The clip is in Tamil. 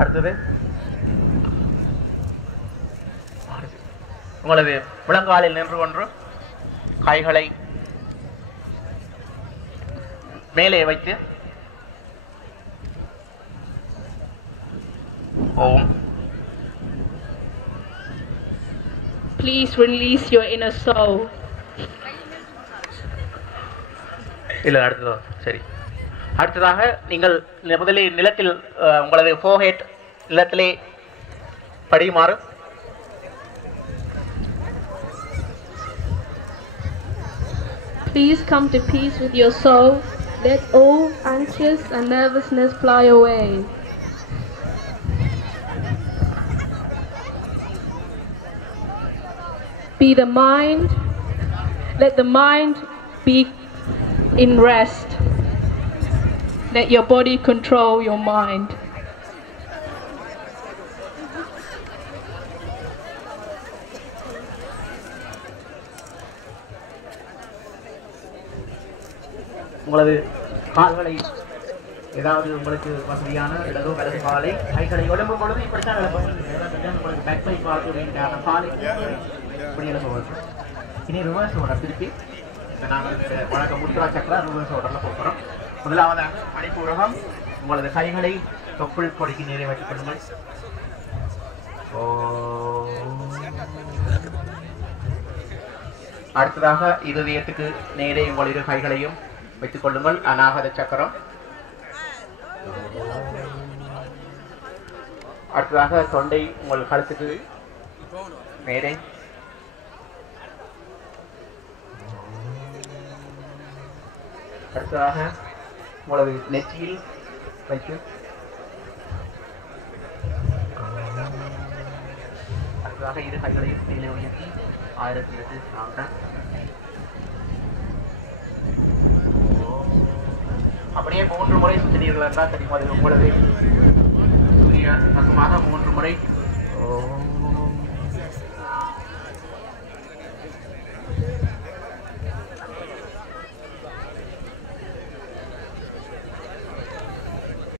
அடுத்தது உங்களது முழங்காலில் நின்று கொண்டு கைகளை மேலே வைத்து ஓம். Please release your inner soul. இல்லை அடுத்ததோ சரி. அடுத்ததாக நீங்கள் முதலில் நிலத்தில் உங்களது ஃபோர்ஹெட் நிலத்திலே படியுமாறு. Please come to peace with your soul. Let all anxious and nervousness fly away. Be the mind. Let the mind be in rest. Let your body control your mind. உங்களது கால்களை ஏதாவது உங்களுக்கு வசதியான இடதோ வலது காலை கைகளை எழும்பும் பொழுது இப்படித்தான் எழுப்பணும். உங்களுக்கு பேக் பை பார்க்க வேண்டிய காலை இப்படி எழுப்புவது. இனி ரிவர்ஸ் ஓட திருப்பி இப்போ நாங்கள் வழக்கம் முத்ரா சக்கரா ரிவர்ஸ் ஓடரில் போகிறோம். முதலாவதாக மணிப்பூரகம் உங்களது கைகளை தொப்புள் கொடிக்கு நேரே வைத்துக் கொள்ளுங்கள். அடுத்ததாக இருதயத்துக்கு நேரே உங்கள் இரு கைகளையும் வைத்துக் கொள்ளுங்கள். அநாகத சக்கரம். அடுத்ததாக தொண்டை உங்கள் கழுத்துக்கு நேரே. அடுத்ததாக உங்களது நெற்றியில் வைத்து அடுத்ததாக இரு கைகளையும் மேலே உயர்த்தி 1008 சாந்தம். அப்படியே 3 முறை சுற்றினீர்கள் என்றால் தெரியும். அது உங்களது சூரிய தத்துவமாக 3 முறை.